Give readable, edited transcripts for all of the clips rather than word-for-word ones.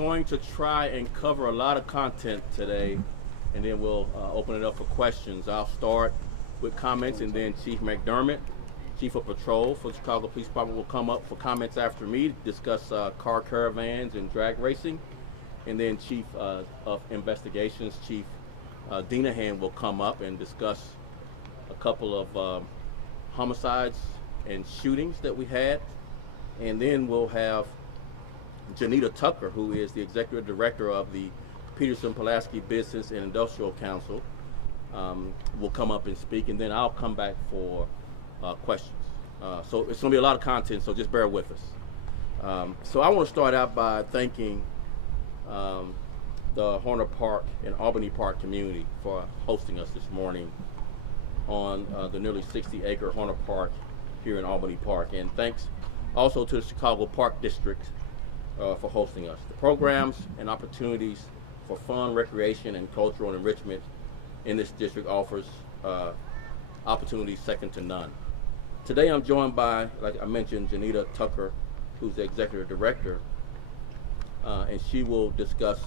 going to try and cover a lot of content today, and then we'll open it up for questions. I'll start with comments, and then Chief McDermott, Chief of Patrol for the Chicago Police Department, will come up for comments after me to discuss car caravans and drag racing. And then Chief of Investigations, Chief Dinahan, will come up and discuss a couple of homicides and shootings that we had. And then we'll have Janita Tucker, who is the Executive Director of the Peterson-Pulaski Business and Industrial Council, will come up and speak, and then I'll come back for questions. So it's going to be a lot of content, so just bear with us. So I want to start out by thanking the Horner Park and Albany Park community for hosting us this morning on the nearly 60-acre Horner Park here in Albany Park. And thanks also to the Chicago Park District for hosting us. The programs and opportunities for fun, recreation, and cultural enrichment in this district offers opportunities second to none. Today I'm joined by, like I mentioned, Janita Tucker, who's the Executive Director, and she will discuss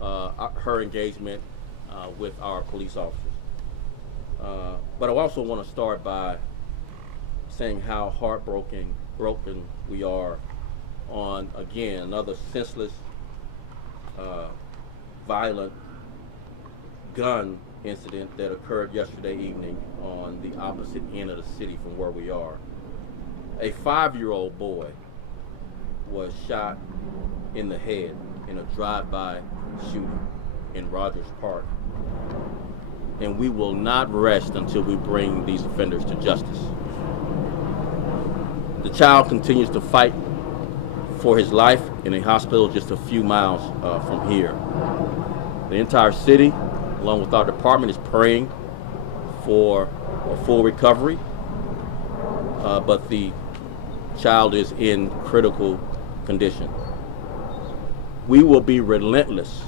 her engagement with our police officers. But I also want to start by saying how broken we are on, again, another senseless, violent gun incident that occurred yesterday evening on the opposite end of the city from where we are. A 5-year-old boy was shot in the head in a drive-by shooting in Rogers Park. And we will not rest until we bring these offenders to justice. The child continues to fight for his life in a hospital just a few miles from here. The entire city, along with our department, is praying for a full recovery, but the child is in critical condition. We will be relentless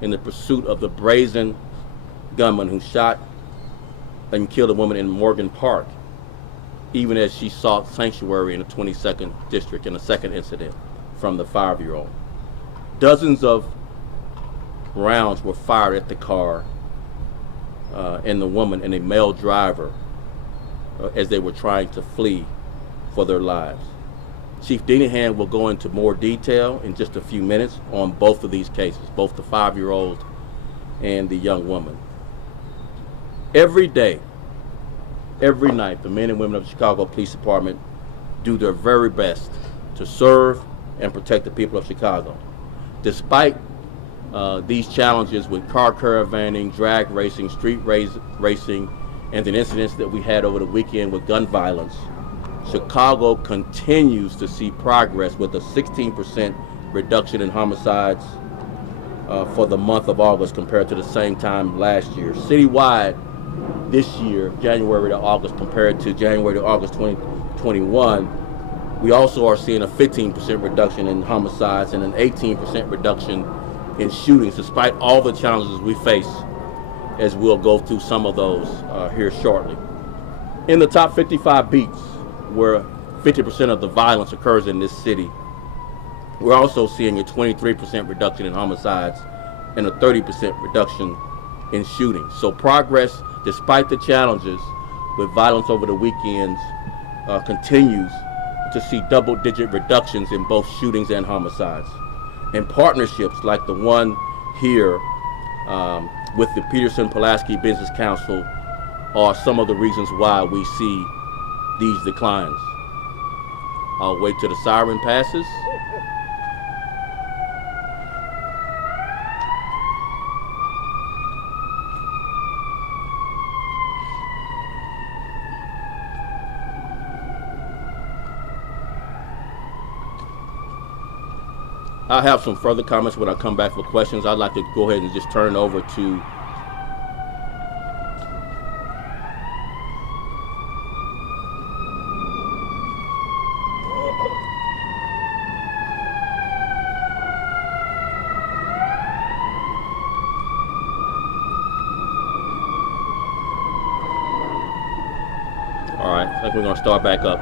in the pursuit of the brazen gunman who shot and killed a woman in Morgan Park, even as she sought sanctuary in the 22nd District in a second incident from the 5-year-old. Dozens of rounds were fired at the car and the woman and a male driver as they were trying to flee for their lives. Chief Dinahan will go into more detail in just a few minutes on both of these cases, both the 5-year-old and the young woman. Every day, every night, the men and women of the Chicago Police Department do their very best to serve and protect the people of Chicago. Despite these challenges with car caravanning, drag racing, street racing, and the incidents that we had over the weekend with gun violence, Chicago continues to see progress with a 16% reduction in homicides for the month of August compared to the same time last year. Citywide, this year, January to August compared to January to August 2021, we also are seeing a 15% reduction in homicides and an 18% reduction in shootings, despite all the challenges we face, as we'll go through some of those here shortly. In the top 55 beats, where 50% of the violence occurs in this city, we're also seeing a 23% reduction in homicides and a 30% reduction in shootings. So progress, despite the challenges with violence over the weekends, continues to see double-digit reductions in both shootings and homicides. And partnerships like the one here with the Peterson-Pulaski Business Council are some of the reasons why we see these declines. I'll wait till the siren passes. I'll have some further comments when I come back for questions. I'd like to go ahead and just turn it over to All right, I think we're going to start back up.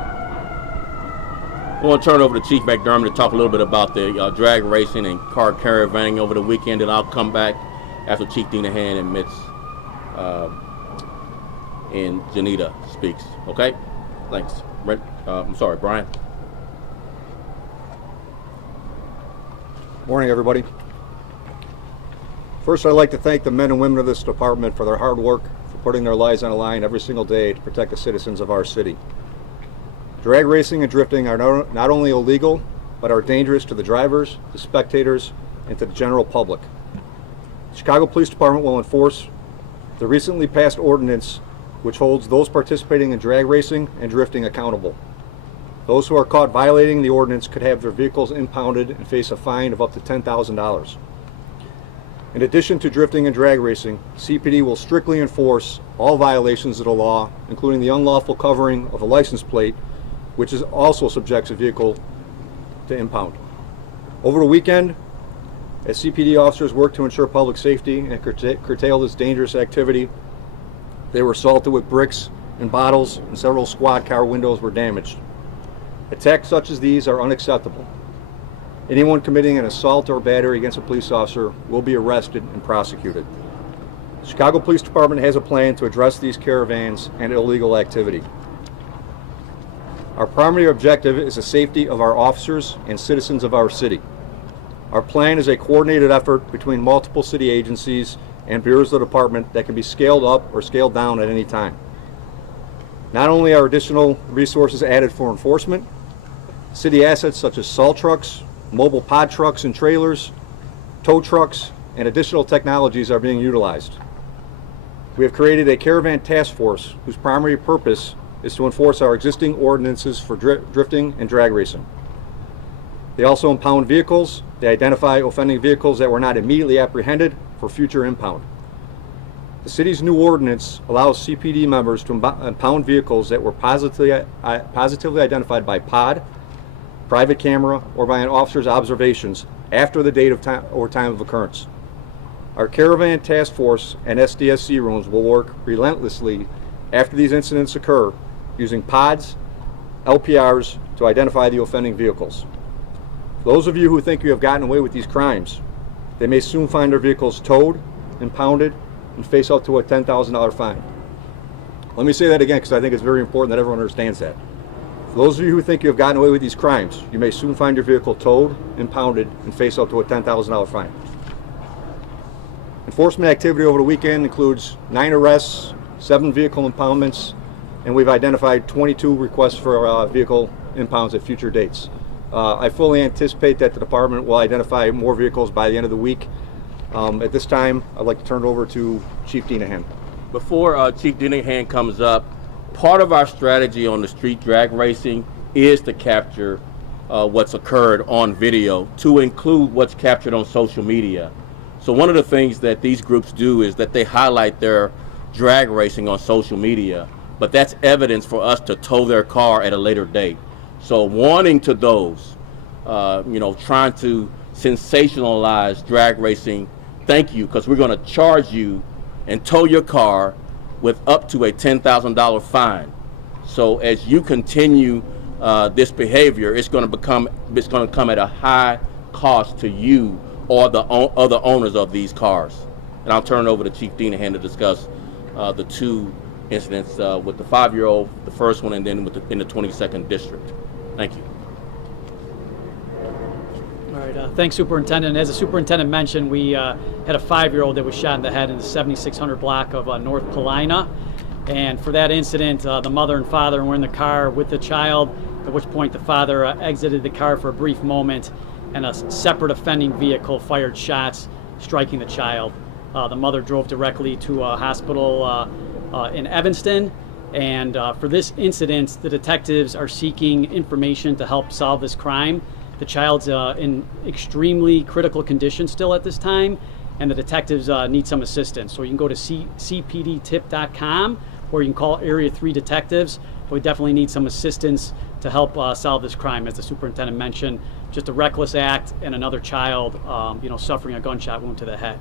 I want to turn it over to Chief McDermott to talk a little bit about the drag racing and car caravanning over the weekend, and I'll come back after Chief Dinahan and Mitch and Janita speaks. Okay? Thanks. I'm sorry, Brian. Morning, everybody. First, I'd like to thank the men and women of this department for their hard work, for putting their lives on the line every single day to protect the citizens of our city. Drag racing and drifting are not only illegal, but are dangerous to the drivers, the spectators, and to the general public. The Chicago Police Department will enforce the recently passed ordinance which holds those participating in drag racing and drifting accountable. Those who are caught violating the ordinance could have their vehicles impounded and face a fine of up to $10,000. In addition to drifting and drag racing, CPD will strictly enforce all violations of the law, including the unlawful covering of a license plate, which is also subjects a vehicle to impound. Over the weekend, as CPD officers work to ensure public safety and curtail this dangerous activity, they were assaulted with bricks and bottles, and several squad car windows were damaged. Attacks such as these are unacceptable. Anyone committing an assault or battery against a police officer will be arrested and prosecuted. The Chicago Police Department has a plan to address these caravans and illegal activity. Our primary objective is the safety of our officers and citizens of our city. Our plan is a coordinated effort between multiple city agencies and bureaus of the department that can be scaled up or scaled down at any time. Not only are additional resources added for enforcement, city assets such as salt trucks, mobile pod trucks and trailers, tow trucks, and additional technologies are being utilized. We have created a caravan task force whose primary purpose is to enforce our existing ordinances for drifting and drag racing. They also impound vehicles. They identify offending vehicles that were not immediately apprehended for future impound. The city's new ordinance allows CPD members to impound vehicles that were positively identified by pod, private camera, or by an officer's observations after the date of time or time of occurrence. Our caravan task force and SDSC rooms will work relentlessly after these incidents occur, using pods, LPRs to identify the offending vehicles. Those of you who think you have gotten away with these crimes, they may soon find their vehicles towed, impounded, and face up to a $10,000 fine. Let me say that again because I think it's very important that everyone understands that. For those of you who think you have gotten away with these crimes, you may soon find your vehicle towed, impounded, and face up to a $10,000 fine. Enforcement activity over the weekend includes 9 arrests, 7 vehicle impoundments, and we've identified 22 requests for vehicle impounds at future dates. I fully anticipate that the department will identify more vehicles by the end of the week. At this time, I'd like to turn it over to Chief Dinahan. Before Chief Dinahan comes up, part of our strategy on the street drag racing is to capture what's occurred on video, to include what's captured on social media. So one of the things that these groups do is that they highlight their drag racing on social media, but that's evidence for us to tow their car at a later date. So warning to those, trying to sensationalize drag racing, thank you, because we're going to charge you and tow your car with up to a $10,000 fine. So as you continue this behavior, it's going to come at a high cost to you or the other owners of these cars. And I'll turn it over to Chief Dinahan to discuss the 2 incidents with the 5-year-old, the first one, and then in the 22nd district. Thank you. All right, thanks, Superintendent. As the Superintendent mentioned, we had a 5-year-old that was shot in the head in the 7600 block of North Paulina. And for that incident, the mother and father were in the car with the child, at which point the father exited the car for a brief moment, and a separate offending vehicle fired shots, striking the child. The mother drove directly to a hospital in Evanston. And for this incident, the detectives are seeking information to help solve this crime. The child's in extremely critical condition still at this time, and the detectives need some assistance. So you can go to cpdtip.com, or you can call Area 3 detectives. But we definitely need some assistance to help solve this crime. As the superintendent mentioned, just a reckless act and another child suffering a gunshot wound to the head.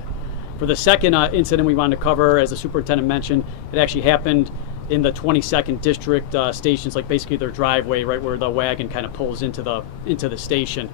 For the second incident we wanted to cover, as the superintendent mentioned, it actually happened in the 22nd district stations, like basically their driveway, right where the wagon kind of pulls into the station.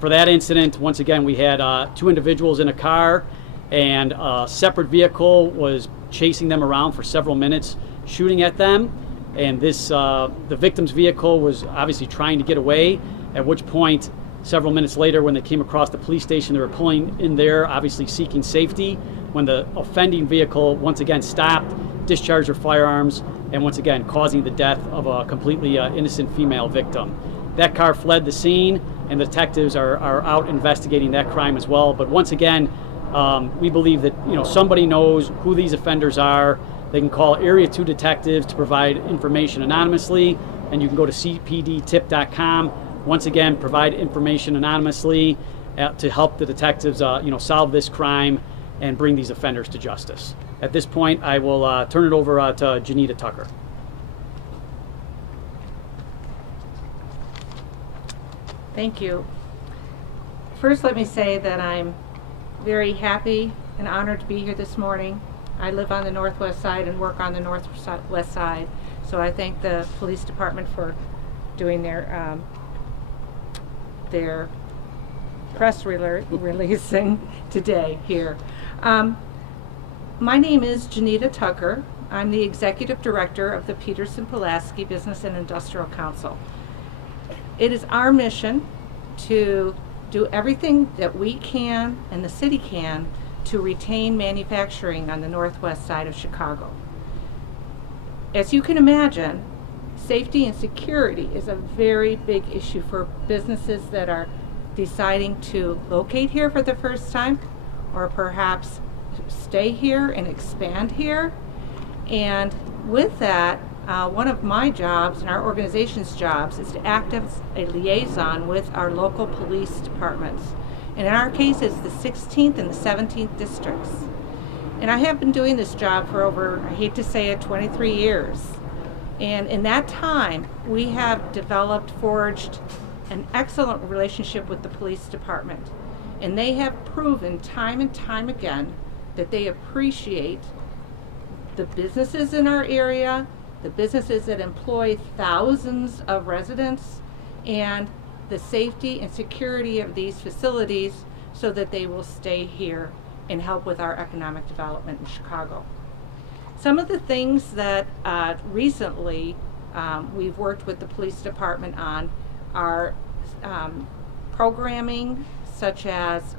For that incident, once again, we had 2 individuals in a car, and a separate vehicle was chasing them around for several minutes, shooting at them. And the victim's vehicle was obviously trying to get away, at which point, several minutes later, when they came across the police station, they were pulling in there, obviously seeking safety, when the offending vehicle once again stopped, discharged their firearms, and once again causing the death of a completely innocent female victim. That car fled the scene, and the detectives are out investigating that crime as well. But once again, we believe that somebody knows who these offenders are. They can call Area 2 detectives to provide information anonymously, and you can go to cpdtip.com. Once again, provide information anonymously to help the detectives solve this crime and bring these offenders to justice. At this point, I will turn it over to Janita Tucker. Thank you. First, let me say that I'm very happy and honored to be here this morning. I live on the northwest side and work on the northwest side, so I thank the police department for doing their press releasing today here. My name is Janita Tucker. I'm the executive director of the Peterson-Pulaski Business and Industrial Council. It is our mission to do everything that we can and the city can to retain manufacturing on the northwest side of Chicago. As you can imagine, safety and security is a very big issue for businesses that are deciding to locate here for the first time, or perhaps stay here and expand here. And with that, one of my jobs and our organization's jobs is to act as a liaison with our local police departments. And in our case, it's the 16th and the 17th districts. And I have been doing this job for over, I hate to say it, 23 years. And in that time, we have forged an excellent relationship with the police department. And they have proven time and time again that they appreciate the businesses in our area, the businesses that employ thousands of residents, and the safety and security of these facilities so that they will stay here and help with our economic development in Chicago. Some of the things that recently we've worked with the police department on are programming such as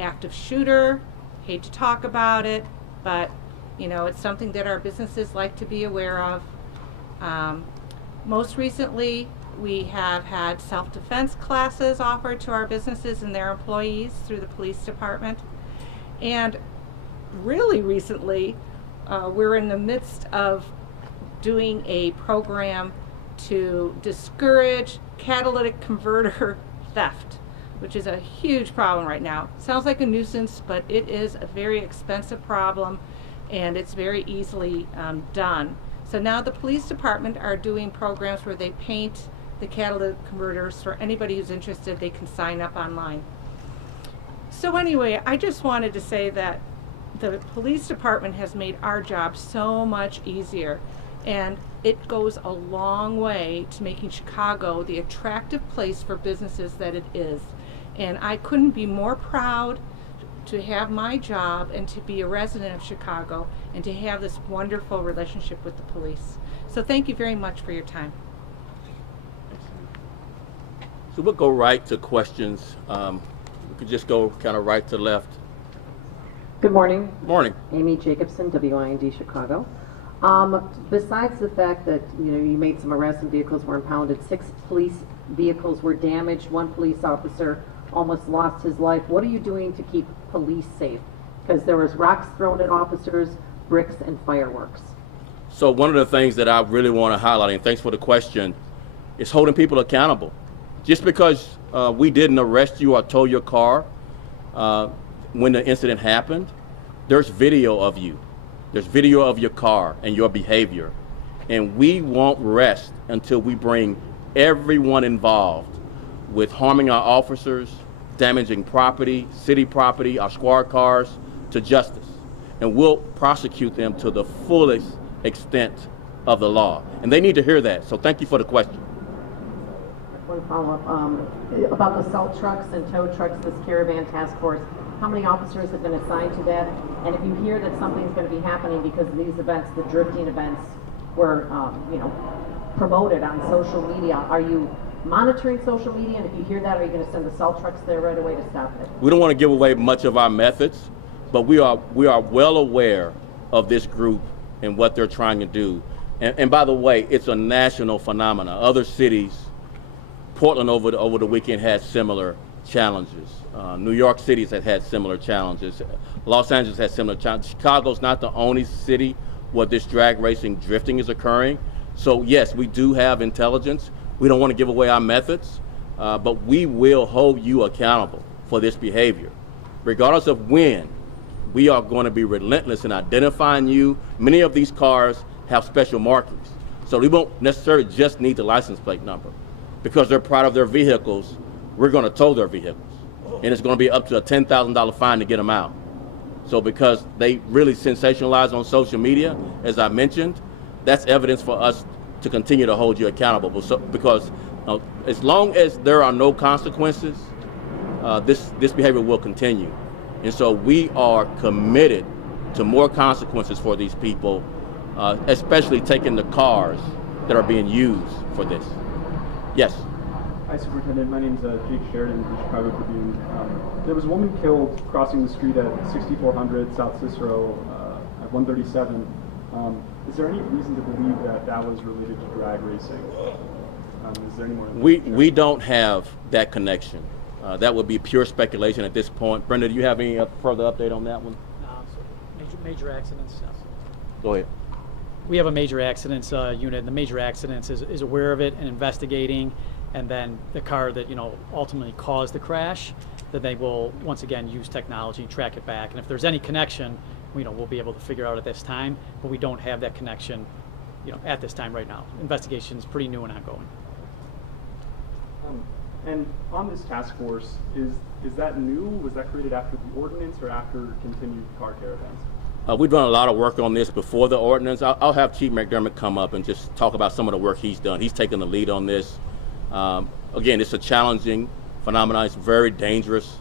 active shooter. Hate to talk about it, but it's something that our businesses like to be aware of. Most recently, we have had self-defense classes offered to our businesses and their employees through the police department. And really recently, we're in the midst of doing a program to discourage catalytic converter theft, which is a huge problem right now. Sounds like a nuisance, but it is a very expensive problem, and it's very easily done. So now the police department are doing programs where they paint the catalytic converters. For anybody who's interested, they can sign up online. So anyway, I just wanted to say that the police department has made our job so much easier, and it goes a long way to making Chicago the attractive place for businesses that it is. And I couldn't be more proud to have my job and to be a resident of Chicago and to have this wonderful relationship with the police. So thank you very much for your time. So we'll go right to questions. We could just go kind of right to left. Good morning. Morning. Amy Jacobson, WIND Chicago. Besides the fact that you made some arrests and vehicles were impounded, 6 police vehicles were damaged, 1 police officer almost lost his life. What are you doing to keep police safe? Because there was rocks thrown at officers, bricks, and fireworks. So one of the things that I really want to highlight, and thanks for the question, is holding people accountable. Just because we didn't arrest you or tow your car when the incident happened, there's video of you. There's video of your car and your behavior. And we won't rest until we bring everyone involved with harming our officers, damaging property, city property, our squad cars, to justice. And we'll prosecute them to the fullest extent of the law. And they need to hear that. So thank you for the question. One follow-up about the salt trucks and tow trucks, this caravan task force. How many officers have been assigned to that? And if you hear that something's going to be happening because of these events, the drifting events were, promoted on social media, are you monitoring social media? And if you hear that, are you going to send the salt trucks there right away to stop it? We don't want to give away much of our methods, but we are well aware of this group and what they're trying to do. And by the way, it's a national phenomenon. Other cities, Portland over the weekend had similar challenges. New York City has had similar challenges. Los Angeles has similar challenges. Chicago's not the only city where this drag racing drifting is occurring. So yes, we do have intelligence. We don't want to give away our methods, but we will hold you accountable for this behavior. Regardless of when, we are going to be relentless in identifying you. Many of these cars have special markings, so we won't necessarily just need the license plate number. Because they're proud of their vehicles, we're going to tow their vehicles. And it's going to be up to a $10,000 fine to get them out. So because they really sensationalize on social media, as I mentioned, that's evidence for us to continue to hold you accountable. Because as long as there are no consequences, this behavior will continue. And so we are committed to more consequences for these people, especially taking the cars that are being used for this. Yes. Hi, Superintendent. My name is Jake Sheridan with the Chicago Tribune. There was a woman killed crossing the street at 6400 South Cicero at 137. Is there any reason to believe that that was related to drag racing? Is there any more? We don't have that connection. That would be pure speculation at this point. Brenda, do you have any further update on that one? So major accidents. Go ahead. We have a major accidents unit, and the major accidents is aware of it and investigating, and then the car that ultimately caused the crash, that they will once again use technology and track it back. And if there's any connection, we'll be able to figure out at this time, but we don't have that connection, at this time right now. Investigation is pretty new and ongoing. And on this task force, is that new? Was that created after the ordinance or after continued car caravans? We've done a lot of work on this before the ordinance. I'll have Chief McDermott come up and just talk about some of the work he's done. He's taken the lead on this. Again, it's a challenging phenomenon. It's very dangerous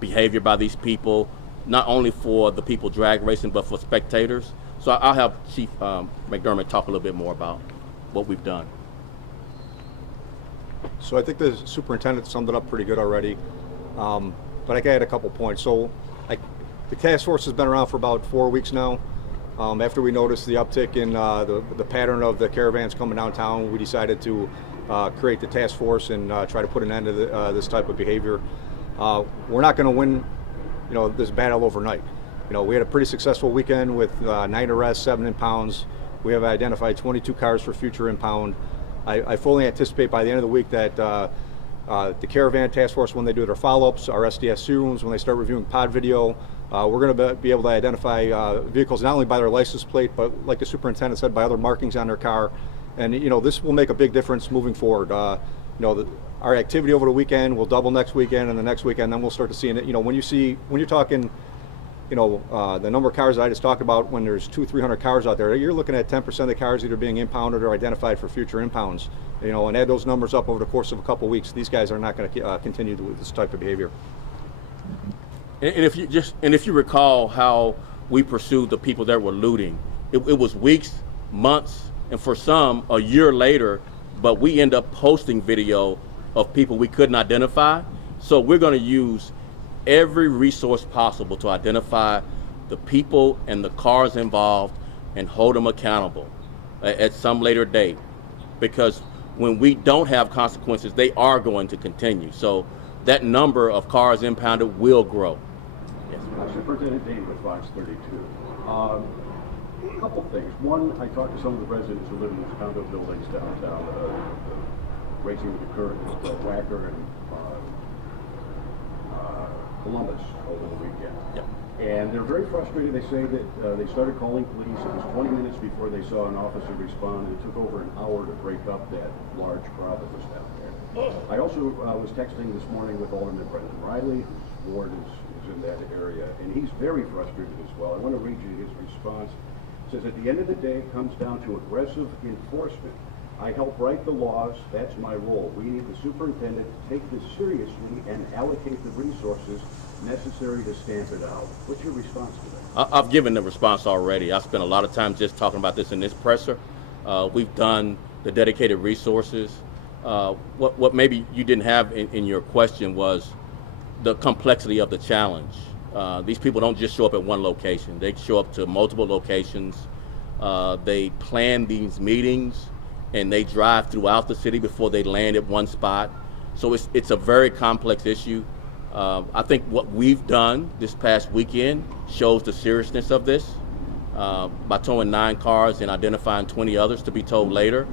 behavior by these people, not only for the people drag racing, but for spectators. So I'll have Chief McDermott talk a little bit more about what we've done. So I think the superintendent summed it up pretty good already, but I got a couple points. So the task force has been around for about 4 weeks now. After we noticed the uptick in the pattern of the caravans coming downtown, we decided to create the task force and try to put an end to this type of behavior. We're not going to win, this battle overnight. We had a pretty successful weekend with 9 arrests, 7 impounds. We have identified 22 cars for future impound. I fully anticipate by the end of the week that the caravan task force, when they do their follow-ups, our SDSC rooms, when they start reviewing pod video, we're going to be able to identify vehicles not only by their license plate, but like the superintendent said, by other markings on their car. And this will make a big difference moving forward. Our activity over the weekend will double next weekend, and the next weekend, then we'll start to see it. When you're talking, the number of cars I just talked about, when there's 200-300 cars out there, you're looking at 10% of the cars either being impounded or identified for future impounds. And add those numbers up over the course of a couple of weeks, these guys are not going to continue with this type of behavior. And if you recall how we pursued the people that were looting, it was weeks, months, and for some a year later, but we end up posting video of people we couldn't identify. So we're going to use every resource possible to identify the people and the cars involved and hold them accountable at some later date, because when we don't have consequences, they are going to continue. So that number of cars impounded will grow. Yes. Superintendent Dane with Fox 32. A couple things. One, I talked to some of the residents who live in these condo buildings downtown, racing with the current Wacker and Columbus over the weekend. Yep. And they're very frustrated. They say that they started calling police. It was 20 minutes before they saw an officer respond, and it took over an hour to break up that large crowd that was down there. I also was texting this morning with Alderman Brendan Riley, whose ward is in that area, and he's very frustrated as well. I want to read you his response. says, at the end of the day, it comes down to aggressive enforcement. I help write the laws, that's my role. We need the superintendent to take this seriously and allocate the resources necessary to stamp it out. What's your response to that? I've given the response already. I spent a lot of time just talking about this in this presser. We've done the dedicated resources. What maybe you didn't have in your question was the complexity of the challenge. These people don't just show up at one location. They show up to multiple locations. They plan these meetings and they drive throughout the city before they land at one spot. So it's a very complex issue. I think what we've done this past weekend shows the seriousness of this by towing 9 cars and identifying 20 others to be towed later.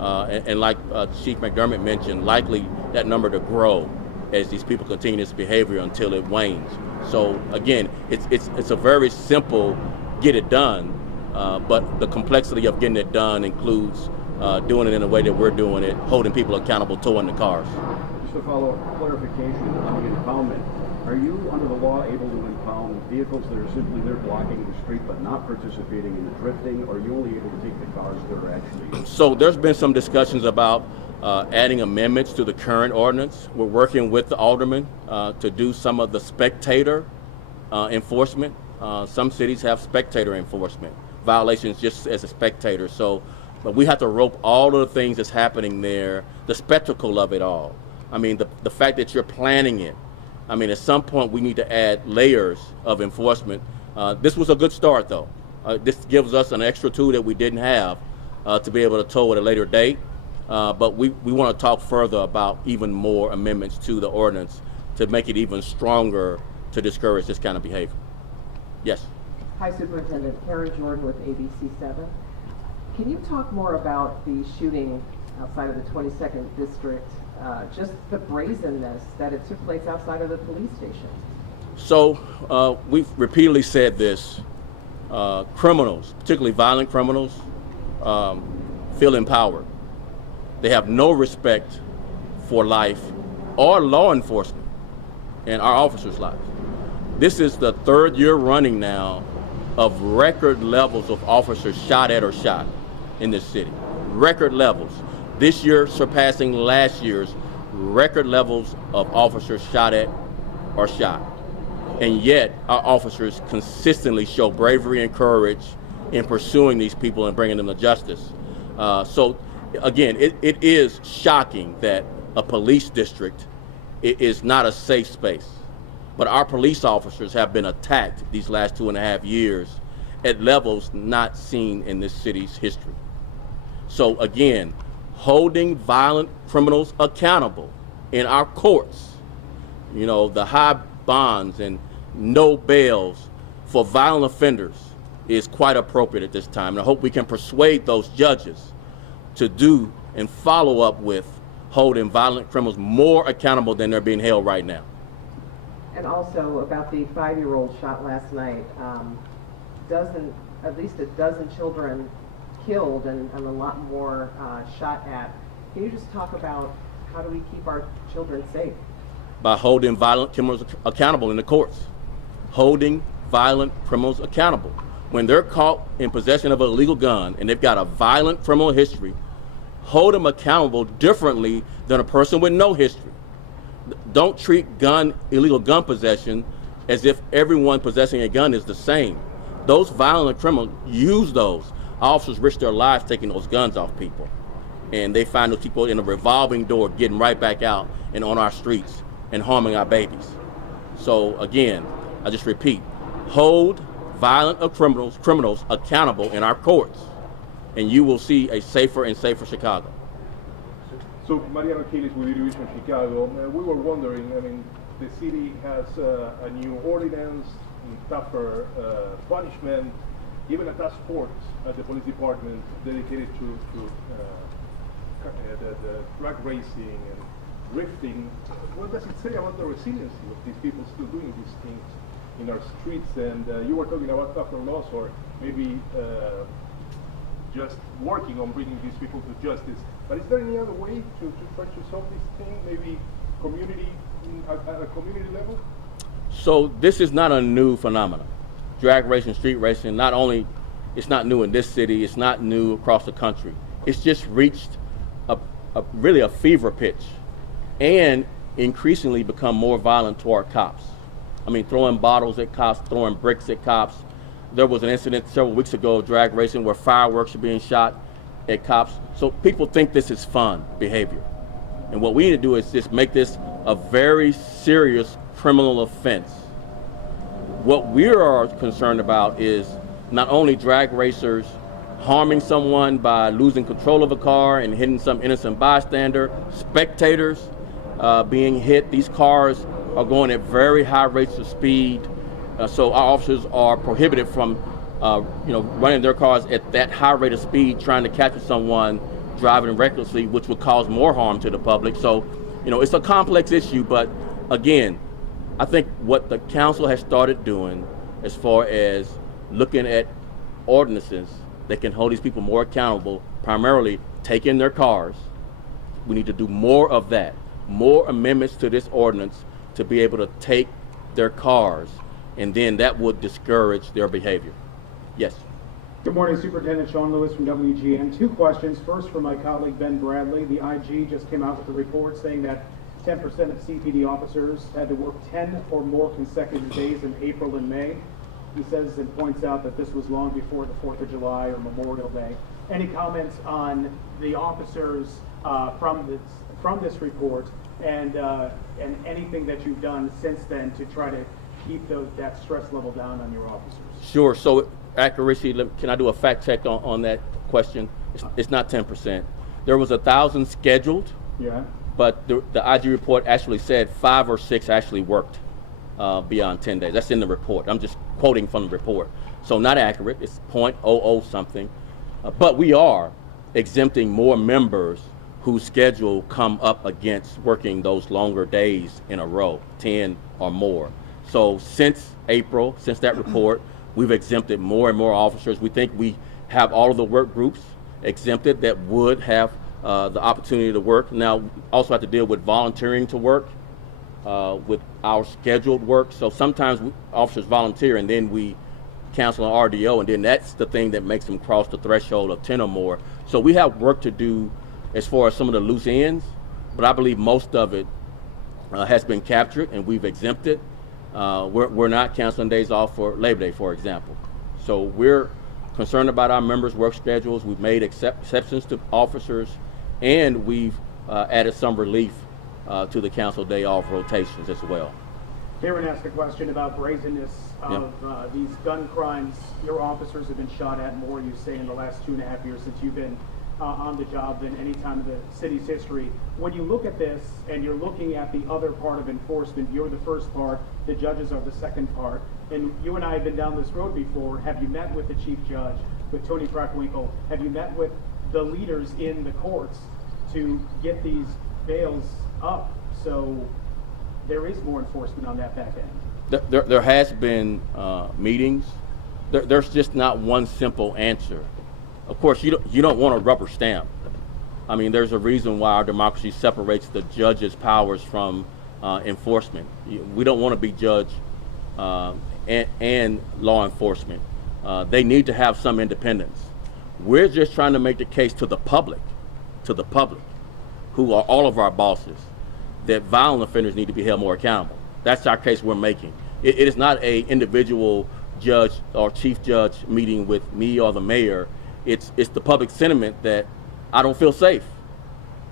And like Chief McDermott mentioned, likely that number to grow as these people continue this behavior until it wanes. So again, it's a very simple get it done, but the complexity of getting it done includes doing it in a way that we're doing it, holding people accountable, towing the cars. Just a follow-up clarification on the impoundment. Are you, under the law, able to impound vehicles that are simply there blocking the street but not participating in the drifting, or are you only able to take the cars that are actually... So there's been some discussions about adding amendments to the current ordinance. We're working with the aldermen to do some of the spectator enforcement. Some cities have spectator enforcement, violations just as a spectator. But we have to rope all of the things that's happening there, the spectacle of it all. I mean, the fact that you're planning it. I mean, at some point we need to add layers of enforcement. This was a good start, though. This gives us an extra tool that we didn't have to be able to tow at a later date. But we want to talk further about even more amendments to the ordinance to make it even stronger to discourage this kind of behavior. Yes. Hi, Superintendent. Karen Jordan with ABC7. Can you talk more about the shooting outside of the 22nd District, just the brazenness that it took place outside of the police station? So we've repeatedly said this, criminals, particularly violent criminals, feel empowered. They have no respect for life or law enforcement and our officers' lives. This is the 3rd year running now of record levels of officers shot at or shot in this city. Record levels. This year surpassing last year's record levels of officers shot at or shot. And yet our officers consistently show bravery and courage in pursuing these people and bringing them to justice. So again, it is shocking that a police district is not a safe space. But our police officers have been attacked these last 2.5 years at levels not seen in this city's history. So again, holding violent criminals accountable in our courts, you know, the high bonds and no bails for violent offenders is quite appropriate at this time. And I hope we can persuade those judges to do and follow up with holding violent criminals more accountable than they're being held right now. And also about the 5-year-old shot last night, at least a dozen children killed and a lot more shot at. Can you just talk about how do we keep our children safe? By holding violent criminals accountable in the courts. Holding violent criminals accountable. When they're caught in possession of an illegal gun and they've got a violent criminal history, hold them accountable differently than a person with no history. Don't treat illegal gun possession as if everyone possessing a gun is the same. Those violent criminals use those. Officers risk their lives taking those guns off people. And they find those people in a revolving door getting right back out and on our streets and harming our babies. So again, I just repeat, hold violent criminals accountable in our courts, and you will see a safer and safer Chicago. So, Mariano Kilis with Division Chicago. We were wondering, I mean, the city has a new ordinance, tougher punishment, even a task force at the police department dedicated to the drag racing and drifting. What does it say about the resiliency of these people still doing these things in our streets? And you were talking about tougher laws, or maybe just working on bringing these people to justice. But is there any other way to try to solve this thing, maybe community, at a community level? So this is not a new phenomenon. Drag racing, street racing, not only It's not new in this city. It's not new across the country. It's just reached really a fever pitch, and increasingly become more violent toward cops. I mean, throwing bottles at cops, throwing bricks at cops. There was an incident several weeks ago, drag racing, where fireworks are being shot at cops. So people think this is fun behavior. And what we need to do is just make this a very serious criminal offense. What we are concerned about is not only drag racers harming someone by losing control of a car and hitting some innocent bystander, spectators being hit. These cars are going at very high rates of speed, so our officers are prohibited from running their cars at that high rate of speed, trying to capture someone driving recklessly, which would cause more harm to the public. So, it's a complex issue, but again, I think what the council has started doing as far as looking at ordinances that can hold these people more accountable, primarily taking their cars. We need to do more of that, more amendments to this ordinance to be able to take their cars, and then that would discourage their behavior. Yes. Good morning, Superintendent Sean Lewis from WGN. Two questions. First, for my colleague Ben Bradley. The IG just came out with a report saying that 10% of CPD officers had to work 10 or more consecutive days in April and May. He says and points out that this was long before the 4th of July or Memorial Day. Any comments on the officers from this report and anything that you've done since then to try to keep that stress level down on your officers? Sure. So accuracy, can I do a fact check on that question? It's not 10%. There was 1,000 scheduled. Yeah. But the IG report actually said 5 or 6 actually worked beyond 10 days. That's in the report. I'm just quoting from the report. So not accurate. It's 0.00 something. But we are exempting more members whose schedule come up against working those longer days in a row, 10 or more. So since April, since that report, we've exempted more and more officers. We think we have all of the work groups exempted that would have the opportunity to work. Now, we also have to deal with volunteering to work, with our scheduled work. So sometimes officers volunteer and then we cancel an RDO, and then that's the thing that makes them cross the threshold of 10 or more. So we have work to do as far as some of the loose ends, but I believe most of it has been captured and we've exempted. We're not canceling days off for Labor Day, for example. So we're concerned about our members' work schedules. We've made exceptions to officers, and we've added some relief to the council day off rotations as well. Karen asked a question about brazenness of these gun crimes. Your officers have been shot at more, you say, in the last 2.5 years since you've been on the job than any time in the city's history. When you look at this and you're looking at the other part of enforcement, you're the first part, the judges are the second part, and you and I have been down this road before. Have you met with the chief judge, with Tony Frackwinkle? Have you met with the leaders in the courts to get these bails up so there is more enforcement on that back end? There has been meetings. There's just not one simple answer. Of course, you don't want a rubber stamp. I mean, there's a reason why our democracy separates the judge's powers from enforcement. We don't want to be judge and law enforcement. They need to have some independence. We're just trying to make the case to the public, who are all of our bosses, that violent offenders need to be held more accountable. That's our case we're making. It is not a individual judge or chief judge meeting with me or the mayor. It's the public sentiment that I don't feel safe.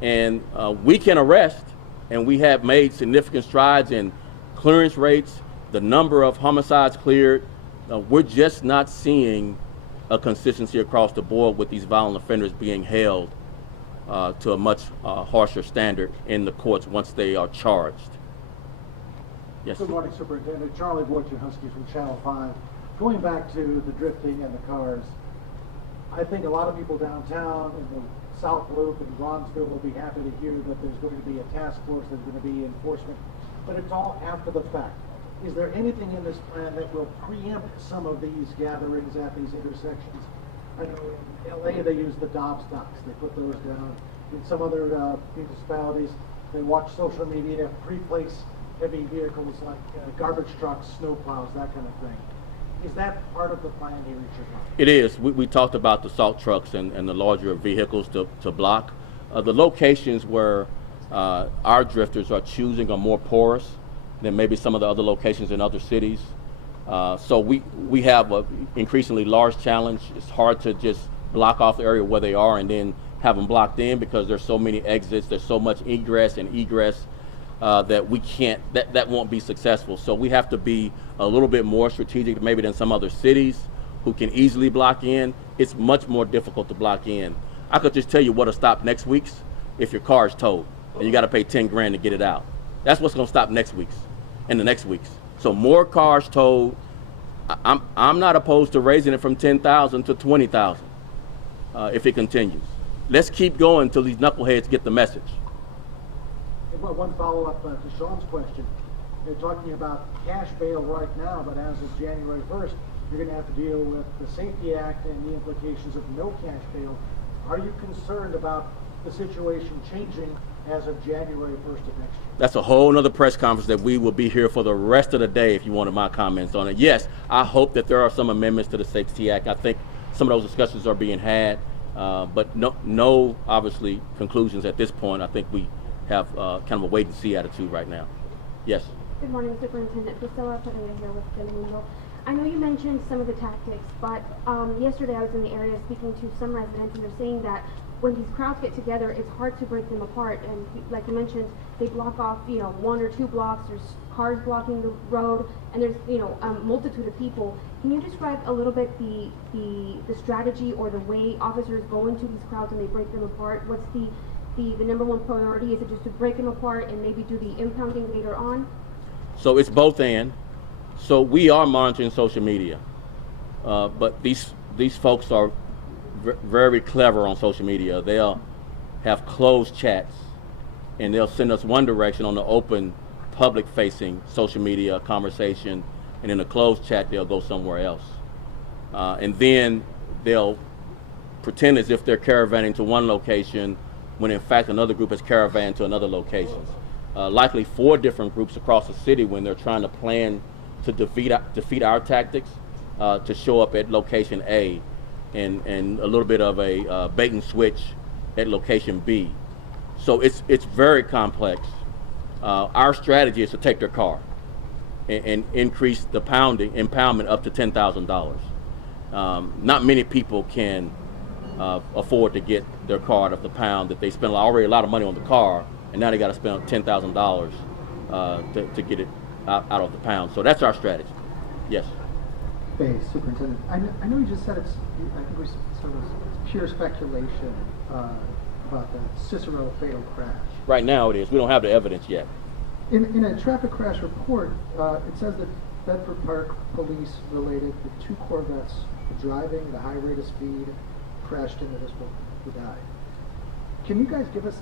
And we can arrest, and we have made significant strides in clearance rates, the number of homicides cleared. We're just not seeing a consistency across the board with these violent offenders being held to a much harsher standard in the courts once they are charged. Yes. Good morning, Superintendent. Charlie Wojciechowski from Channel 5. Going back to the drifting and the cars, I think a lot of people downtown in the South Loop and Bronzeville will be happy to hear that there's going to be a task force, there's going to be enforcement, but it's all after the fact. Is there anything in this plan that will preempt some of these gatherings at these intersections? I know in LA they use the Dobbs docks, they put those down. In some other municipalities, they watch social media to pre-place heavy vehicles like garbage trucks, snow plows, that kind of thing. Is that part of the plan here in Chicago? It is. We talked about the salt trucks and the larger vehicles to block. The locations where our drifters are choosing are more porous than maybe some of the other locations in other cities. So we have an increasingly large challenge. It's hard to just block off the area where they are and then have them blocked in because there's so many exits, there's so much ingress and egress that we can't, that won't be successful. So we have to be a little bit more strategic maybe than some other cities who can easily block in. It's much more difficult to block in. I could just tell you what'll stop next week's if your car is towed and you got to pay 10 grand to get it out. That's what's going to stop next week's and the next week's. So more cars towed. I'm not opposed to raising it from 10,000 to 20,000 if it continues. Let's keep going until these knuckleheads get the message. Well, one follow-up to Sean's question. You're talking about cash bail right now, but as of January 1st, you're going to have to deal with the Safety Act and the implications of no cash bail. Are you concerned about the situation changing as of January 1st of next year? That's a whole nother press conference that we will be here for the rest of the day if you wanted my comments on it. Yes, I hope that there are some amendments to the Safety Act. I think some of those discussions are being had, but no obviously conclusions at this point. I think we have kind of a wait and see attitude right now. Yes. Good morning, Superintendent Priscilla Padilla here with Telemundo. I know you mentioned some of the tactics, but yesterday I was in the area speaking to some residents, and they're saying that when these crowds get together, it's hard to break them apart. And like you mentioned, they block off, 1 or 2 blocks. There's cars blocking the road, and there's, a multitude of people. Can you describe a little bit the strategy or the way officers go into these crowds and they break them apart? What's the number one priority? Is it just to break them apart and maybe do the impounding later on? So it's both and. So we are monitoring social media, but these folks are very clever on social media. They'll have closed chats and they'll send us one direction on the open, public-facing social media conversation, and in a closed chat they'll go somewhere else. And then they'll pretend as if they're caravanning to one location when in fact another group is caravanning to another location. Likely 4 different groups across the city when they're trying to plan to defeat our tactics to show up at location A and a little bit of a bait and switch at location B. So it's very complex. Our strategy is to take their car and increase the impoundment up to $10,000. Not many people can afford to get their car out of the pound that they spend already a lot of money on the car, and now they got to spend $10,000 to get it out of the pound. So that's our strategy. Yes. Hey, Superintendent. I know you just said I think we said it's pure speculation about the Cicero fatal crash. Right now it is. We don't have the evidence yet. In a traffic crash report, it says that Bedford Park police related the 2 Corvettes driving at a high rate of speed crashed into this woman who died. Can you guys give us,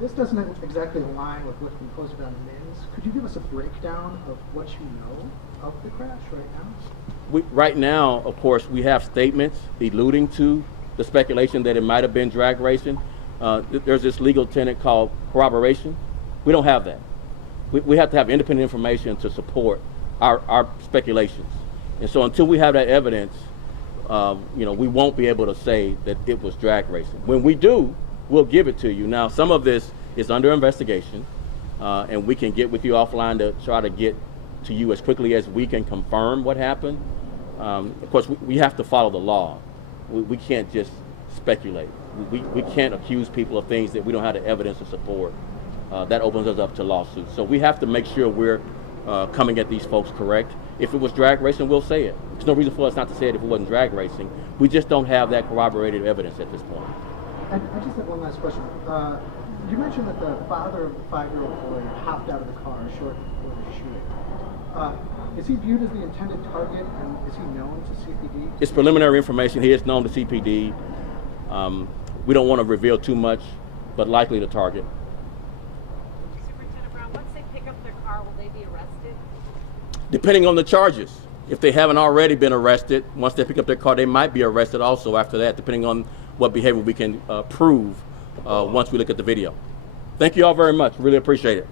this doesn't exactly align with what's been posted on MINS. Could you give us a breakdown of what you know of the crash right now? Right now, of course, we have statements alluding to the speculation that it might have been drag racing. There's this legal tenet called corroboration. We don't have that. We have to have independent information to support our speculations. And so until we have that evidence, we won't be able to say that it was drag racing. When we do, we'll give it to you. Now, some of this is under investigation, and we can get with you offline to try to get to you as quickly as we can confirm what happened. Of course, we have to follow the law. We can't just speculate. We can't accuse people of things that we don't have the evidence to support. That opens us up to lawsuits. So we have to make sure we're coming at these folks correct. If it was drag racing, we'll say it. There's no reason for us not to say it if it wasn't drag racing. We just don't have that corroborated evidence at this point. I just have one last question. You mentioned that the father of the 5-year-old boy hopped out of the car shortly before the shooting. Is he viewed as the intended target, and is he known to CPD? It's preliminary information. He is known to CPD. We don't want to reveal too much, but likely the target. Superintendent Brown, once they pick up their car, will they be arrested? Depending on the charges. If they haven't already been arrested, once they pick up their car, they might be arrested also after that, depending on what behavior we can prove once we look at the video. Thank you all very much. Really appreciate it.